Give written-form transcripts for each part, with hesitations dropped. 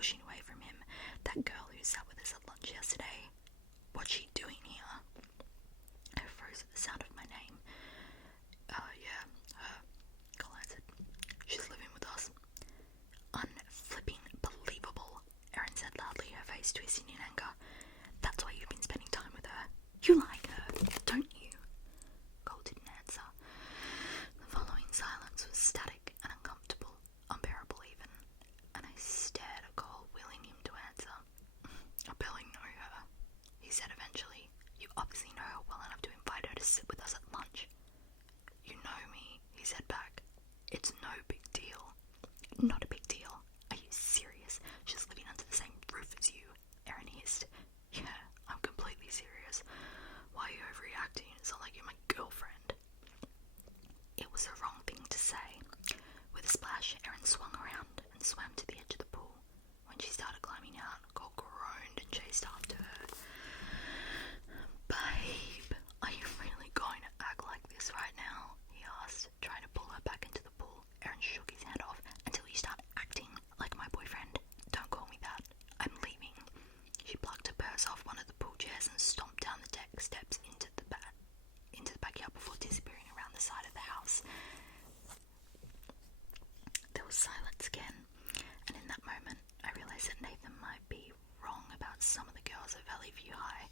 pushing away from him. That girl who sat with us at lunch yesterday, what's she doing here? I froze at the sound of my name. Yeah, her, Cole answered. She's living with us. Unflipping believable, Erin said loudly, her face twisting in anger. That's why you've been spending time with her. You like her, don't you? Cole didn't answer. The following silence was static and uncomfortable, unbearable even, and I stared at Cole, willing him to answer. I barely know her, he said eventually. You obviously know her well enough to invite her to sit with us at lunch. You know me, he said back. It's no big deal. Not a big deal. Are you serious? She's living under the same roof as you, Erin hissed. Yeah, I'm completely serious. Why are you overreacting? It's not like you're my girlfriend. It was the wrong thing to say. With a splash, Erin swung around and swam to the edge of the pool. When she started climbing out, Cole groaned and chased after her. Babe, are you really going to act like this right now? He asked, trying to pull her back into the pool. Erin shook his hand off. Until you start acting like my boyfriend. Don't call me that. I'm leaving. She plucked her purse off one of the pool chairs and stomped down the deck steps into the backyard before disappearing around the side of the house. There was silence again, and in that moment I realised that Nathan might be wrong about some of the girls at Valley View High.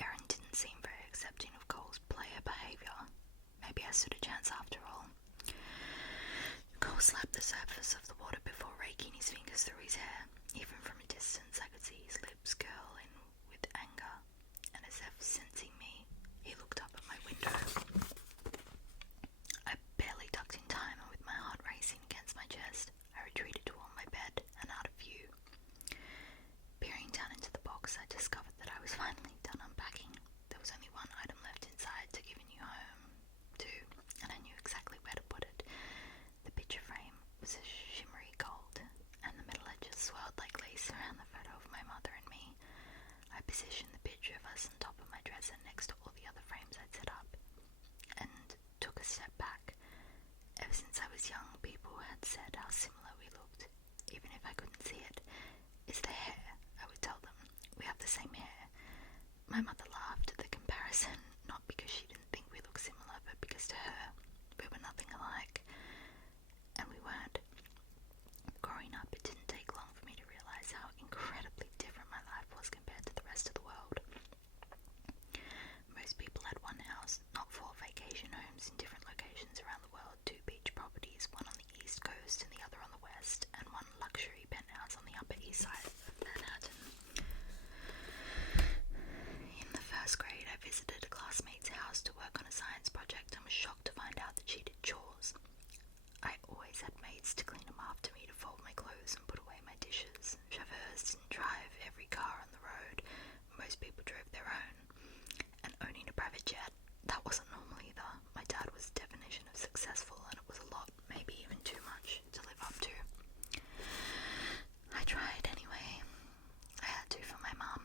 Erin didn't seem very accepting of Cole's player behaviour. Maybe I stood a chance after all. Cole slapped the surface of the water before raking his fingers through his hair. Even from a distance I could see his lips curling with anger, and as if sensing me, he looked up at my window. I barely ducked in time, and with my heart racing against my chest, I retreated toward my bed and out of view. Peering down into the box, I discovered that I was finally done unpacking. There was only one item left inside to give a new home to, and I knew exactly where to put it. The picture frame was a shimmery gold, and the middle edges swirled like lace around the photo of my mother and me. I positioned the picture of us on top of my dresser next to all the other frames I'd set up, and took a step back. Ever since I was young, people had said how similar we looked, even if I couldn't see it. It's the hair, I would tell them. We have the same hair. My mother laughed at the comparison, not because she didn't think we looked similar, but because to her, we were nothing alike. And we weren't. Growing up, it didn't take long for me to realise how incredibly different my life was compared to the rest of the world. Most people had one house, not 4 vacation homes in different locations around the world, 2 beach properties, one on the east coast and the other on the west, and one luxury penthouse on the upper east side of Manhattan. In the first grade, I visited a classmate's house to work on a science project and was shocked to find out that she did chores. I always had maids to clean them after me, to fold my clothes and put away my dishes. Chauffeurs didn't drive every car on the road. Most people drove their own. And owning a private jet, that wasn't normal either. My dad was the definition of successful, and it was a lot, maybe even too much, to live up to. I tried anyway. I had to for my mum.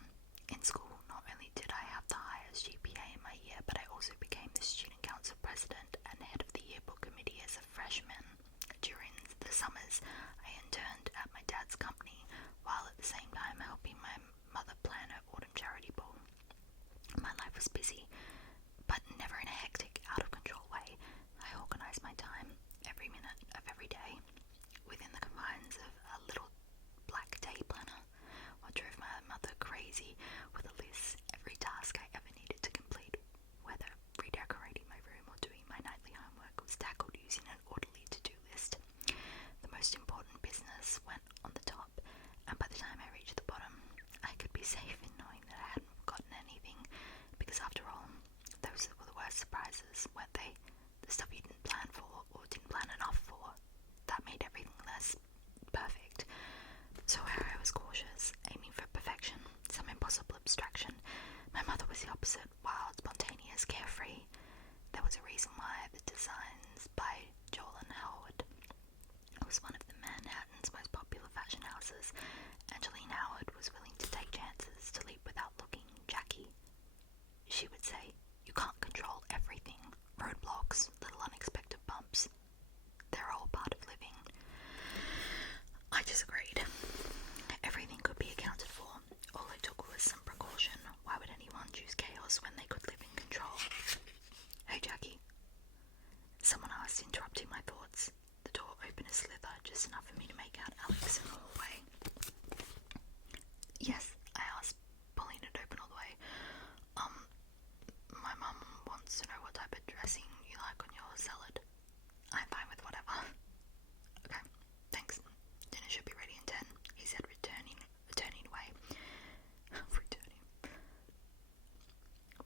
In school, not only did I have the highest GPA in my year, but I also became the student council president and head of the yearbook committee as a freshman. During the summers, I interned at my dad's company, while at the same time helping my mother plan her autumn charity ball. My life was busy, but never in a hectic, out-of-control way. I organised my time, every minute of every day, within the confines of a little black day planner. What drove my mother crazy with a list, every task I ever needed to complete, whether redecorating my room or doing my nightly homework, was tackled using an orderly to-do list. The most important business went on the top, and by the time I reached the bottom, I could be safe in knowing that I hadn't forgotten anything, because after all, those were the worst surprises, weren't they? The stuff you didn't plan for, or didn't plan enough for, that made everything less perfect. So where I was cautious, aiming for perfection, some impossible abstraction, my mother was the opposite, wild, spontaneous, carefree. There was a reason why the designs by Joel and Howard was one of the Manhattan's most popular fashion houses. Angeline Howard was willing to take chances, to leap without looking. Jackie, she would say, you can't control everything. Roadblocks, little unexpected bumps, they're all part of living. I disagreed. just enough for me to make out Alex in the hallway. Yes, I asked, pulling it open all the way. My mum wants to know what type of dressing you like on your salad. I'm fine with whatever. Okay, thanks. Dinner should be ready in 10, he said, returning away. Returning.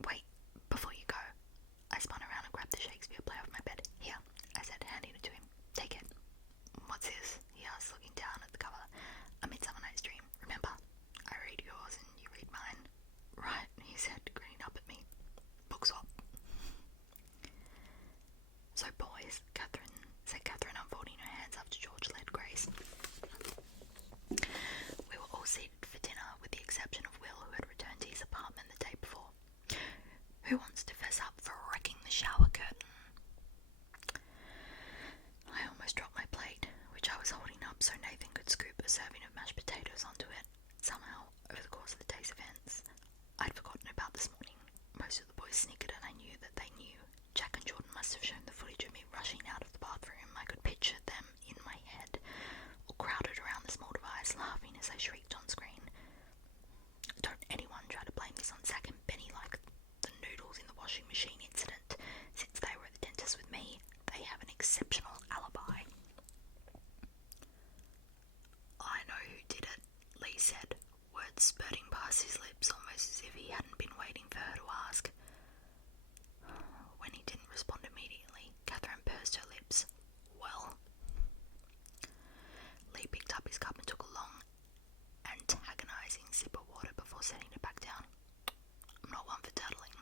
Wait, before you go. I spun around and grabbed the Shakespeare play off my bed. Here, I said, handing it to him. Take it. What's this? He asked, looking down at the cover. A Midsummer Night's Dream. Remember? I read yours and you read mine. Right, he said, grinning up at me. Book swap. So boys, said Catherine, unfolding her hands up to George-led Grace. We were all seated for dinner, with the exception of Will, who had returned to his apartment the day before. Who wants to fess up for wrecking the shower curtain? I almost dropped my plate, which I was holding up so Nathan could scoop a serving of mashed potatoes onto it. Somehow, over the course of the day's events, I'd forgotten about this morning. Most of the boys snickered, and I knew that they knew. Jack and Jordan must have shown the footage of me rushing out of the bathroom. I could picture them in my head, all crowded around the small device, laughing as I shrieked on screen. Don't anyone try to blame this on Zach and Benny like the noodles in the washing machine incident. Since they were at the dentist with me, they have an exceptional alibi. I know who did it, Lee said, words spurting past his lips almost as if he hadn't been waiting for her to ask. When he didn't respond immediately, Catherine pursed her lips. Well? Lee picked up his cup and took a long, antagonizing sip of water before setting it back down. I'm not one for tattling,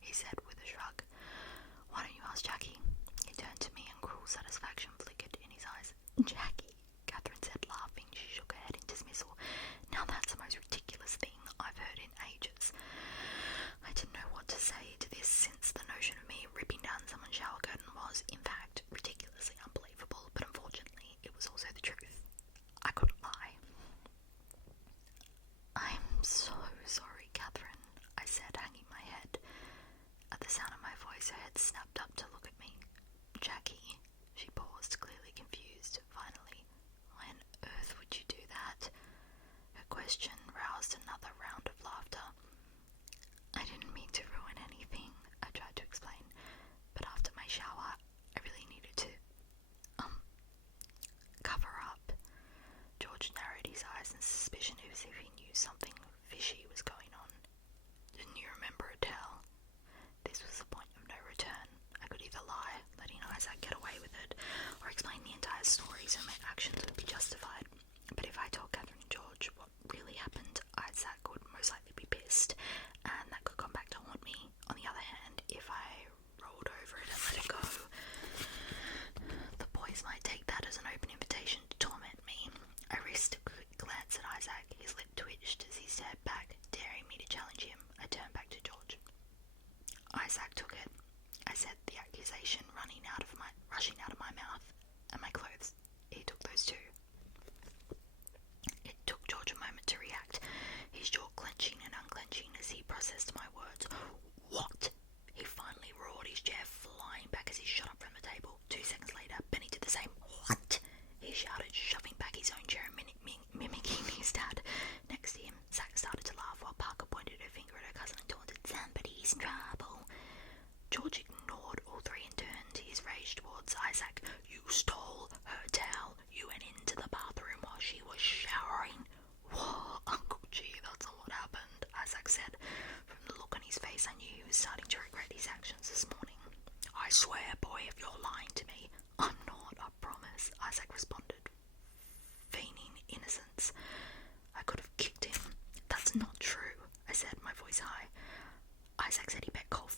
he said with a shrug. Why don't you ask Jackie? He turned to me and cruel satisfaction flickered in his eyes. Jackie, Catherine said, laughing. She shook her head in dismissal. Now that's the most ridiculous thing I've heard in ages. I didn't know what to say to this, since the notion of me ripping down someone's shower curtain was, in fact, ridiculously unbelievable, but unfortunately it was also the truth. I couldn't lie. I'm so sorry, Catherine, I said, hanging my head. At the sound of my voice, her head snapped up to look at me. Jackie, she paused, clearly confused. Finally, why on earth would you do that? Her question roused another round of laughter. I didn't mean to ruin anything, I tried to explain, but after my shower, I really needed to, cover up. George narrowed his eyes in suspicion as if he knew something fishy was going on. Didn't you remember a towel? This was the point of no return. I could either lie, letting Isaac get away with it, or explain the entire story so my actions would be justified. But if I told Catherine and George what really happened, Isaac would most likely be pissed, and that could come back to haunt me. On the other hand, if I rolled over it and let it go, the boys might take that as an open invitation to torment me. I risked a quick glance at Isaac. His lip twitched as he stared back, daring me to challenge him. I turned back to George. Isaac took it, I said, the accusation rushing out of my mouth. And my clothes. He took those too. It took George a moment to react, his jaw clenching and unclenching as he processed my words. What? He finally roared, his chair flying back as he shot up from the table. 2 seconds later, Benny did the same. What? He shouted, shoving back his own chair and mimicking his dad. Next to him, Zach started to laugh while Parker pointed her finger at her cousin and taunted, somebody's in trouble. George ignored all three and turned his rage towards Isaac. You stole her towel. You went into the bathroom while she was showering. Whoa, Uncle G, that's not what happened, Isaac said. From the look on his face, I knew he was starting to regret his actions this morning. I swear, boy, if you're lying to me. I'm not, I promise, Isaac responded, feigning innocence. I could have kicked him. That's not true, I said, my voice high. Isaac said he bet Cole $5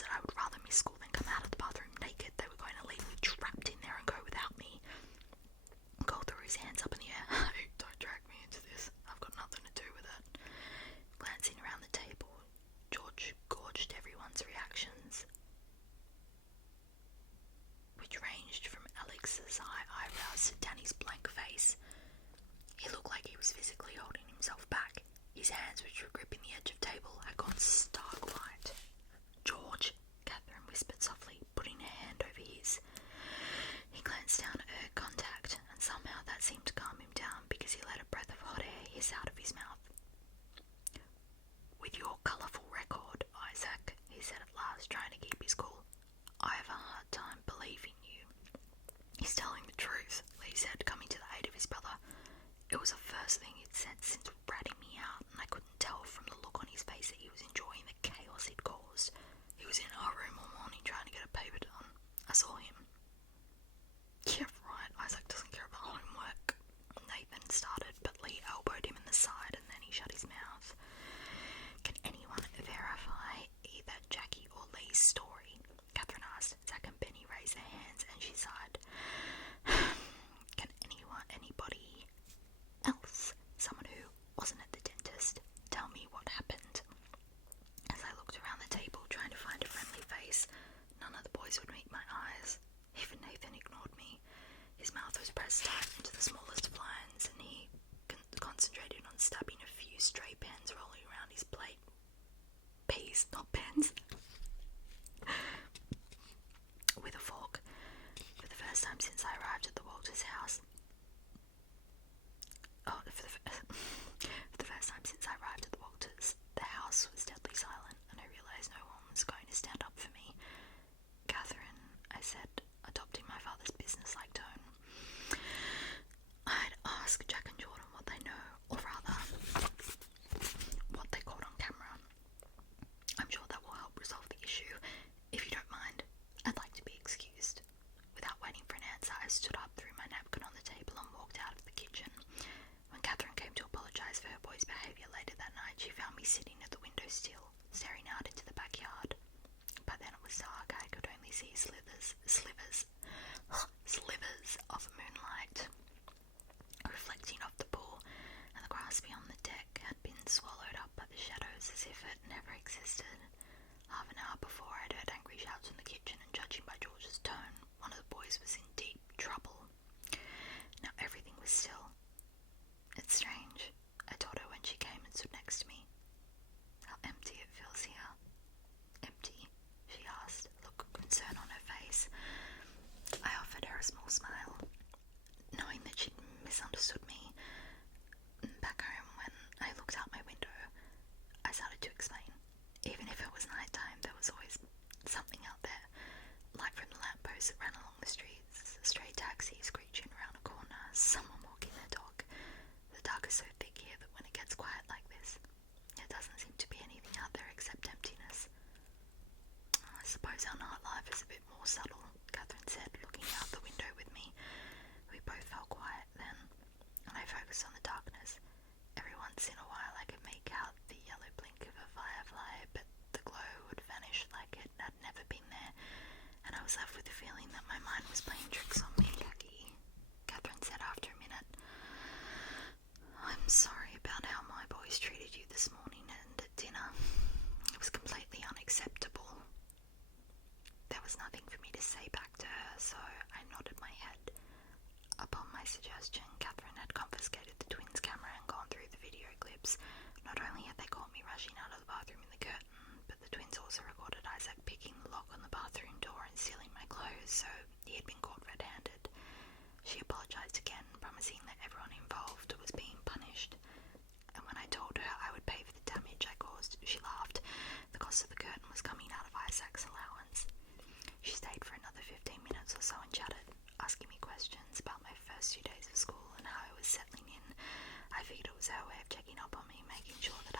that I would rather miss school than come out of the bathroom naked. They were going to leave me trapped in there and go without me. Cole threw his hands up in the air. Hey, don't drag me into this. I've got nothing to do with it. Glancing around the table, George gorged everyone's reactions, which ranged from Alex's high eyebrows to Danny's blank face. He looked like he was physically holding himself back. His hands, which were gripping the edge of the table, had gone stark white. George, Catherine whispered softly, putting her hand over his. He glanced down at her contact, and somehow voice out of his mouth. "With your colourful record, Isaac," he said at last, trying to keep his cool, "I have a hard time believing you." "He's telling the truth," Lee said, coming to the aid of his brother. It was the first thing he'd said since ratting me out, and I couldn't tell from the look on his face that he was enjoying the chaos he'd caused. He was in our room all morning trying to get a paper done. I saw him. "Yeah, right, Isaac doesn't care about homework," Nathan started, but Lee elbowed him in the side and then he shut his mouth. "Can anyone verify either Jackie or Lee's story?" Catherine asked. Zach and Benny raised their hands and she sighed. "Can anybody else, someone who wasn't at the dentist, tell me what happened?" As I looked around the table trying to find a friendly face, none of the boys would meet my eyes. Even Nathan ignored me. His mouth was pressed tight into the smallest of lines, and he concentrated on stabbing a few stray pens rolling around his plate. Peas, not pens. With a fork. For the first time since I arrived at the Walters' house. For the first time since I arrived at the Walters, the house was deadly silent, and I realised no one was going to stand up for me. "Catherine," I said, adopting my father's business-like tone, "I'd ask Jack and Jordan what they know, or rather, what they caught on camera. I'm sure that will help resolve the issue. If you don't mind, I'd like to be excused." Without waiting for an answer, I stood up, threw my napkin on the table and walked out of the kitchen. When Catherine came to apologise for her boy's behaviour later that night, she found me sitting at the window still, staring out into the backyard. By then it was dark. I could only see slivers of moonlight reflecting off the pool, and the grass beyond the deck had been swallowed up by the shadows as if it never existed. Half an hour before, I'd heard angry shouts from the kitchen, and judging by George's tone, one of the boys was in deep trouble. Now everything was still. "It's strange," I told her when she came and stood next to me. "How empty it feels here." "Empty?" she asked, a look of concern on her face. I offered her a small smile, knowing that she'd misunderstood me. Back home, when I looked out my window, I started to explain. Even if it was night time, there was always something out there, light from the lampposts that ran along the streets, a stray taxi screeching around a corner, someone walking their dog. The dark is so thick here that when it gets quiet like this, there doesn't seem to be anything out there except emptiness. "I suppose our nightlife is a bit more subtle," Catherine said, looking out the window with me. We both felt quiet then, and I focused on the darkness. Every once in a while I could make out the yellow blink of a firefly, but the glow would vanish like it had never been there, and I was left with the feeling that my mind was playing tricks on me. "Jackie," Catherine said after a minute, "I'm sorry about how my boys treated you this morning and at dinner. It was completely unacceptable." There was nothing for me to say back to her, so I nodded my head. Upon my suggestion, Catherine had confiscated the twins' camera and gone through the video clips. Not only had they caught me rushing out of the bathroom in the curtain, but the twins also recorded Isaac picking the lock on the bathroom door and stealing my clothes, so he had been caught red-handed. She apologised again, promising that everyone involved was being punished. And when I told her I would pay for the damage I caused, she laughed. The cost of the curtain was coming out of Isaac's allowance. She stayed for another 15 minutes or so and chatted, asking me questions about my first 2 days of school and how I was settling in. I figured it was her way of checking up on me, making sure that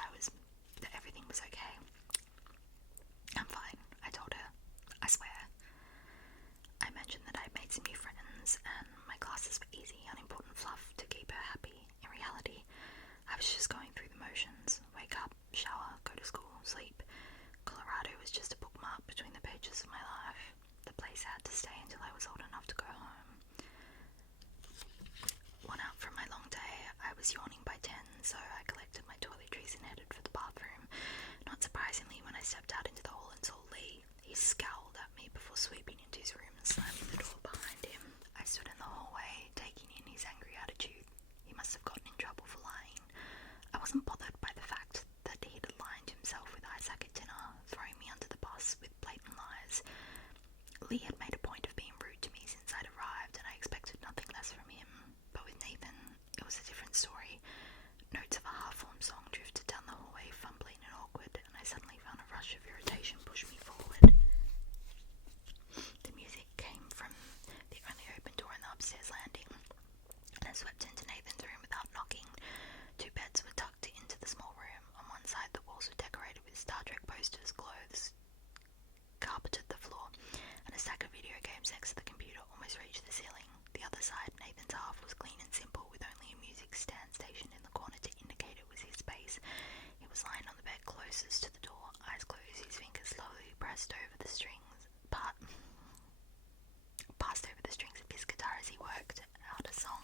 everything was okay. "I'm fine," I told her. I swear. I mentioned that I'd made some new friends and my classes were easy, unimportant fluff to keep her happy. In reality, I was just going through the motions. Wake up, shower, go to school, sleep. Colorado was just a bookmark between the pages of my life. The place I had to stay until I was old enough to go home. Worn out from my long day, I was yawning by 10, so I collected my toiletries and headed for the bathroom. Not surprisingly, when I stepped out into the hall and saw Lee, he scowled at me before sweeping into his room and slamming the door behind him. I stood in the hallway, taking in his angry attitude. He must have gotten in trouble for lying. I wasn't bothered by the fact that he'd aligned himself with Isaac at dinner, throwing me under the bus with blatant lies. Lee had made a point of being rude to me since I'd arrived, and I expected nothing less from him. But with Nathan, it was a different story. Notes of next to the computer almost reached the ceiling. The other side, Nathan's half, was clean and simple, with only a music stand stationed in the corner to indicate it was his space. He was lying on the bed closest to the door, eyes closed, his fingers slowly pressed over the strings, passed over the strings of his guitar as he worked out a song.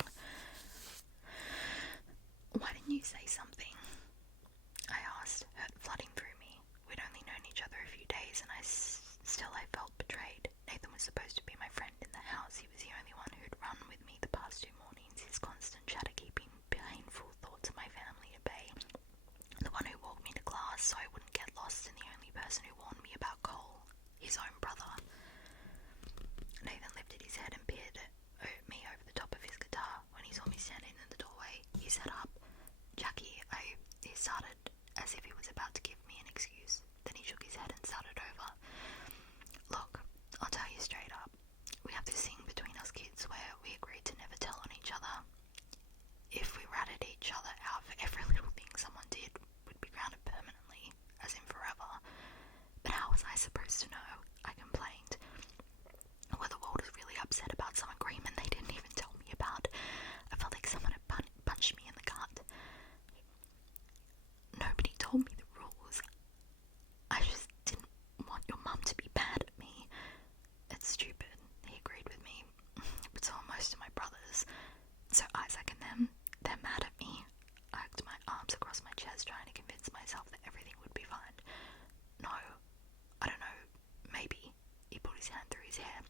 "Why didn't you say something?" I asked, hurt flooding through me. We'd only known each other a few days, and I felt betrayed. Nathan was supposed to be my friend in the house. He was the only one who'd run with me the past 2 mornings, his constant chatter keeping painful thoughts of my family at bay. The one who walked me to class so I wouldn't get lost, and the only person who warned me about Cole, his own brother. Nathan lifted his head and peered at me over the top of his guitar. When he saw me standing in the doorway, he sat up. "Jackie, he started as if he was about to give me an excuse. Then he shook his head and started over. "Look, I'll tell you straight up. We have this thing between us kids where we agreed to never tell on each other. If we ratted each other out for every little thing someone did, we'd be grounded permanently, as in forever. But how was I supposed to know?" I complained. "Well, the world is really upset about some agreement they didn't even tell me about. I felt like someone had punched me in the gut. Nobody told me the rules. I just didn't want your mum to be bad at me. It's stupid." He agreed with me. "But so are most of my brothers. So Isaac and them, they're mad at me." I hooked my arms across my chest, trying to convince myself that everything would be fine. "No, I don't know, maybe." He put his hand through his hair.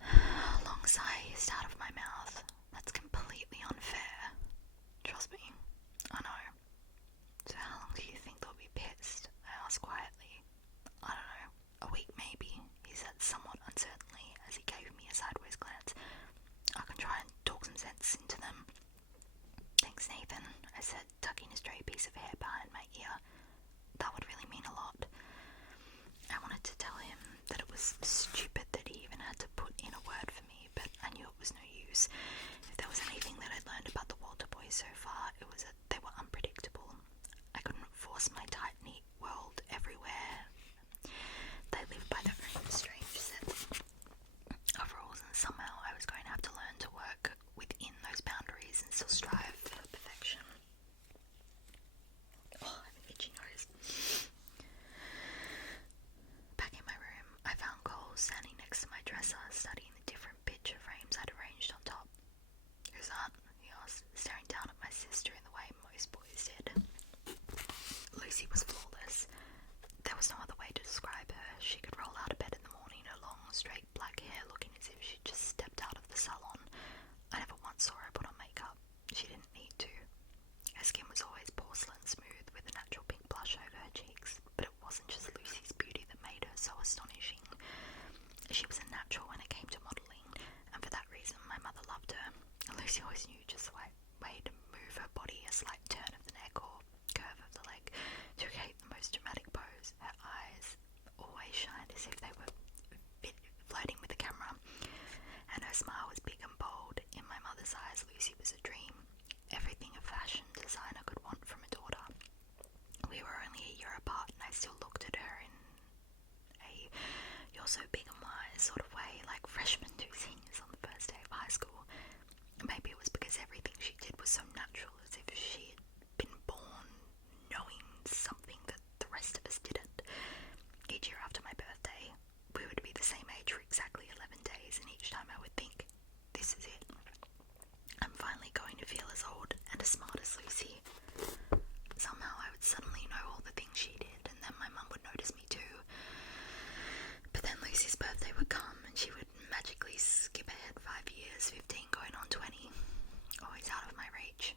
A long sigh hissed out of my mouth. "That's completely unfair. Trust me, I know." "So how long do you think they'll be pissed?" I asked quietly. "I don't know, a week maybe," he said somewhat uncertainly as he gave me a sideways glance. "I can try and talk some sense into them." "Thanks, Nathan," I said, tucking a stray piece of hair behind my ear. "That would really mean a lot." I wanted to tell him that it was stupid that he even had to put in a word for me, but I knew it was no use. If there was anything that I'd learned about the Walter boys so far, it was that they were unpredictable. I couldn't force my tight, neat world everywhere. They lived by their own strange set of rules, and somehow I was going to have to learn to work within those boundaries and still strive for perfection. Oh, I have an itchy nose. Back in my room, I found Cole standing next to my dresser, studying the different picture frames I'd arranged on top. "Who's that?" he asked, staring down at my sister in the way most boys did. Lucy was flawless. There was no other way to describe her. She could roll out of bed in the morning, her long, straight black hair looking as if she'd just stepped out of the salon. I never once saw her put on makeup. She didn't need to. Her skin was always porcelain smooth, with a natural pink blush over her cheeks, but it wasn't just Lucy's beauty that made her so astonishing. She was a natural when it came to modelling, and for that reason my mother loved her. Lucy always knew just the right way to move her body, a slight turn of the neck or curve of the leg, to create the most dramatic pose. Her eyes always shined as if they were flirting with the camera, and her smile was big and bold. In my mother's eyes, Lucy was a dream, everything a fashion designer could want from a daughter. We were only a year apart, and I still looked at her in a "you're so big and wise" sort of way, like freshmen do seniors on the first day of high school. Maybe it was because everything she did was so natural, as if she had been born knowing something that the rest of us didn't. Each year after my birthday, we would be the same age for exactly 11 days, and each time I would think, "This is it. I'm finally going to feel as old and as smart as Lucy." Somehow I would suddenly know all the things she did, and then my mum would notice me too. But then Lucy's birthday would come, and she would magically skip ahead 5 years, 15 going on 20, always out of my reach.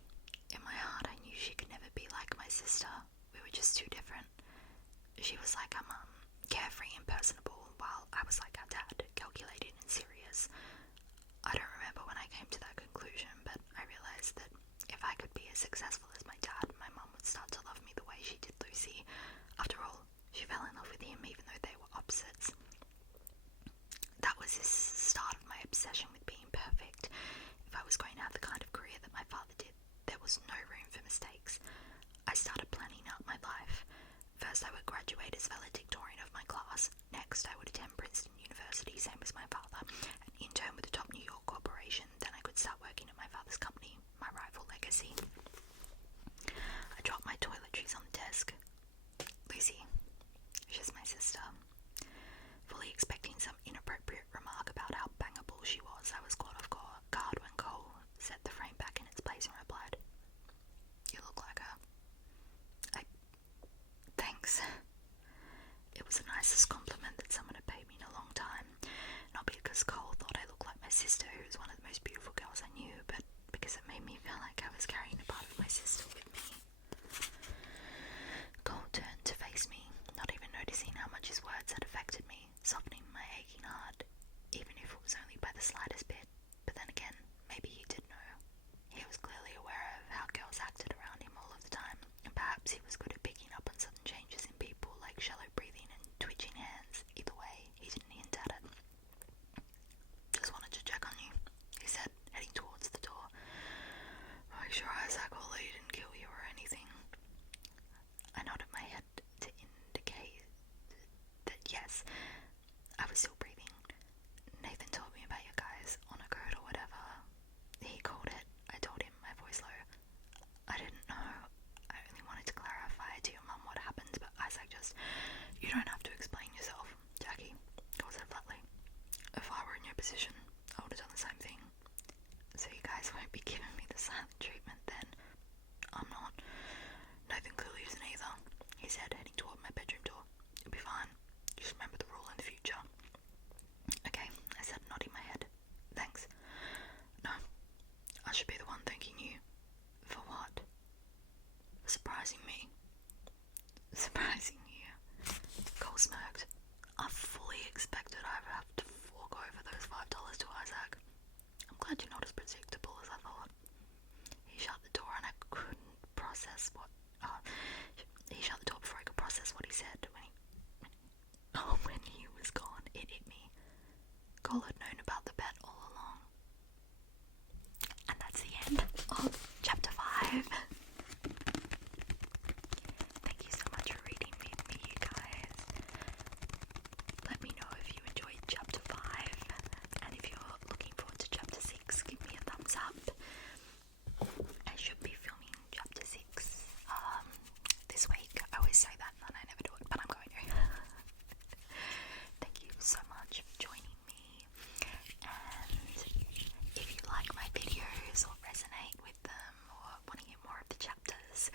In my heart, I knew she could never be like my sister. We were just too different. She was like her mum, carefree and personable, while I was like her dad, calculated and serious. I don't remember when I came to that conclusion, but I realised that if I could be as successful as my dad, my mum would start to love me the way she did Lucy. After all, she fell in love with him even though they were opposites. That was the start of my obsession with being perfect. If I was going to have the kind of career that my father did, there was no room for mistakes. I started planning out my life. First, I would graduate as valedictorian of my class. Next, I would attend Princeton University university, same as my father, an intern with a top New York corporation. Then I could start working at my father's company, my rival legacy. I dropped my toiletries on the desk. Lucy, she's my sister. Fully expecting some inappropriate remark about how bangable she was, I was caught off guard when Cole set the frame back in its place and replied, "You look like her." Thanks. It was the nicest compliment that someone had paid me in a long time. Not because Cole thought I looked like my sister, who was one of the most beautiful girls I knew, but because it made me feel like I was carrying a part of my sister with me. Cole turned to face me, not even noticing how much his words had affected me, softening my aching heart, even if it was only by the slightest bit. But then again, maybe he did know. He was clearly aware of how girls acted around him all of the time, and perhaps he was good at picking up on sudden changes in people, like shallow breathing and twitching hands. Either way, he didn't hint at it. "Just wanted to check on you," he said, heading towards the door. "Make sure Isaac or Lee didn't kill you or anything." I nodded my head to indicate that yes, I was still breathing. "Nathan told me about your guys on a code or whatever. He called it," I told him, my voice low. "I didn't know. I only wanted to clarify to your mum what happened, but Isaac just..." "You don't have to explain yourself, Jackie," Cole said flatly. "If I were in your position, I would have done the same thing." "So you guys won't be giving me the silent treatment then?" "I'm not. Nathan clearly isn't either," he said, heading toward my bedroom door. "It'll be fine. Just remember the rule in the future." "Okay," I said, nodding my head. "Thanks." "No, I should be the one thanking you." "For what?" "For surprising me." "Surprising you?" Cole smirked. "I fully expected I would have to fork over those $5 to Isaac. I'm glad you're not as predictable as I thought." He shut the door and I couldn't process what... he shut the door before I could process what he said. When he was gone, it hit me. Cole had known about the bet all along. And that's the end of chapter 5. Thank you so much for reading with me, you guys. Let me know if you enjoyed chapter 5, and if you're looking forward to chapter 6, give me a thumbs up. I should be filming chapter 6 this week. I always say that and I never do it, but I'm going to. Thank you so much for joining me, and if you like my videos or resonate with them or want to hear more of the chapters,